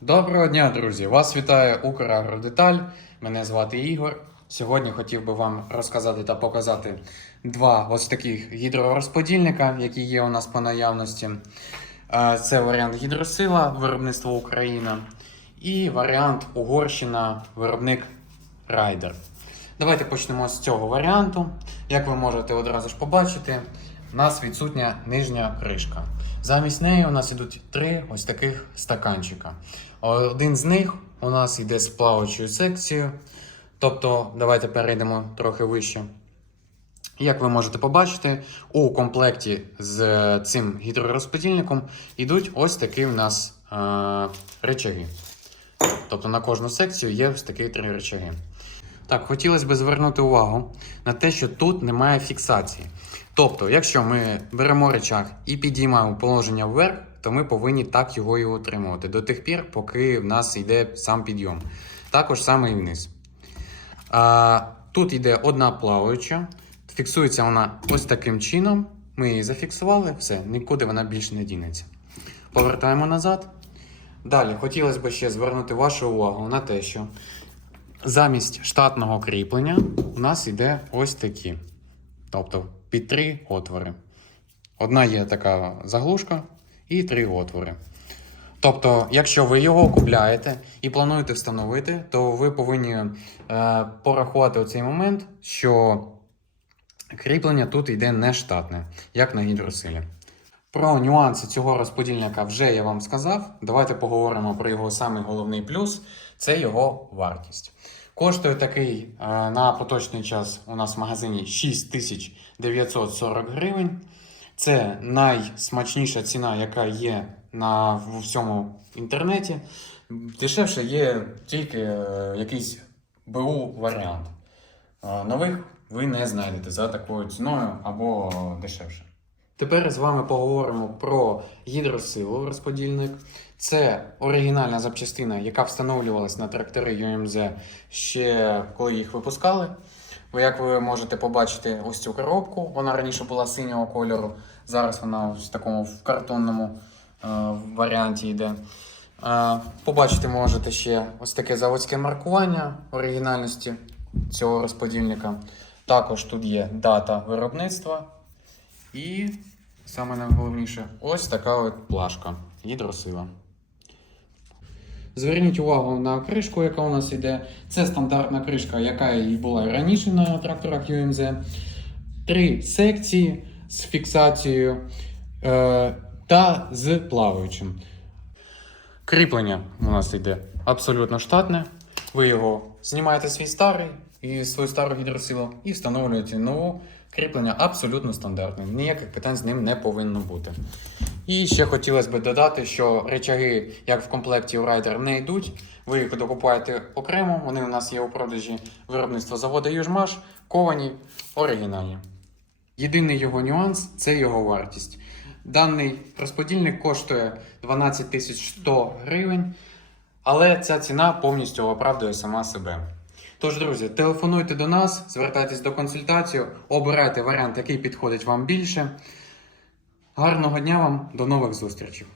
Доброго дня, друзі! Вас вітає Украгродеталь. Мене звати Ігор. Сьогодні хотів би вам розказати та показати два ось таких гідророзподільника, які є у нас по наявності. Е, Це варіант гідросила, виробництво Україна, і варіант Угорщина, виробник Райдер. Давайте почнемо з цього варіанту. Як ви можете одразу ж побачити, у нас відсутня нижня кришка. Замість неї у нас ідуть три ось таких стаканчика. Один з них у нас йде з плаваючою секцією. Тобто, давайте перейдемо трохи вище. Як ви можете побачити, у комплекті з цим гідророзподільником йдуть ось такі в нас е, речаги. Тобто на кожну секцію є ось такі три речаги. Так, хотілося б звернути увагу на те, що тут немає фіксації. Тобто, якщо ми беремо речах і підіймаємо положення вверх, то ми повинні так його і утримувати до тих пір, поки в нас йде сам підйом. Також саме і вниз. А, тут йде одна плаваюча, фіксується вона ось таким чином. Ми її зафіксували, все, нікуди вона більше не дінеться. Повертаємо назад. Далі хотілося б ще звернути вашу увагу на те, що замість штатного кріплення у нас йде ось такі. Тобто під три отвори. Одна є така заглушка і три отвори. Тобто, якщо ви його купляєте і плануєте встановити, то ви повинні е, порахувати оцей момент, що кріплення тут йде не штатне, як на гідросилі. Про нюанси цього розподільника вже я вам сказав. Давайте поговоримо про його самий головний плюс це його вартість. Коштує такий е, на поточний час у нас в магазині 6940 гривень. Це найсмачніша ціна, яка є на всьому інтернеті. Дешевше є тільки е, якийсь БУ варіант. Е, Нових ви не знайдете за такою ціною або дешевше. Тепер з вами поговоримо про гідросилу розподільник. Це оригінальна запчастина, яка встановлювалась на трактори UMZ ще коли їх випускали. Ви, як ви можете побачити, ось цю коробку. Вона раніше була синього кольору, зараз вона в такому в картонному е, варіанті йде. Е, побачити можете ще ось таке заводське маркування оригінальності цього розподільника. Також тут є дата виробництва. І саме найголовніше, ось така от плашка гідросила. Зверніть увагу на кришку, яка у нас йде. Це стандартна кришка, яка і була раніше на тракторах UMZ. Три секції з фіксацією е, та з плаваючим. Кріплення у нас йде абсолютно штатне. Ви його знімаєте свій старий і свою стару гідросилу і встановлюєте нову. Кріплення абсолютно стандартне. Ніяких питань з ним не повинно бути. І ще хотілося б додати, що речаги, як в комплекті у Rider, не йдуть. Ви їх докупаєте окремо. Вони у нас є у продажі виробництва заводу Южмаш, ковані, оригінальні. Єдиний його нюанс це його вартість. Даний розподільник коштує 12 100 гривень, але ця ціна повністю оправдує сама себе. Тож, друзі, телефонуйте до нас, звертайтесь до консультації, обирайте варіант, який підходить вам більше. Гарного дня вам, до нових зустрічей!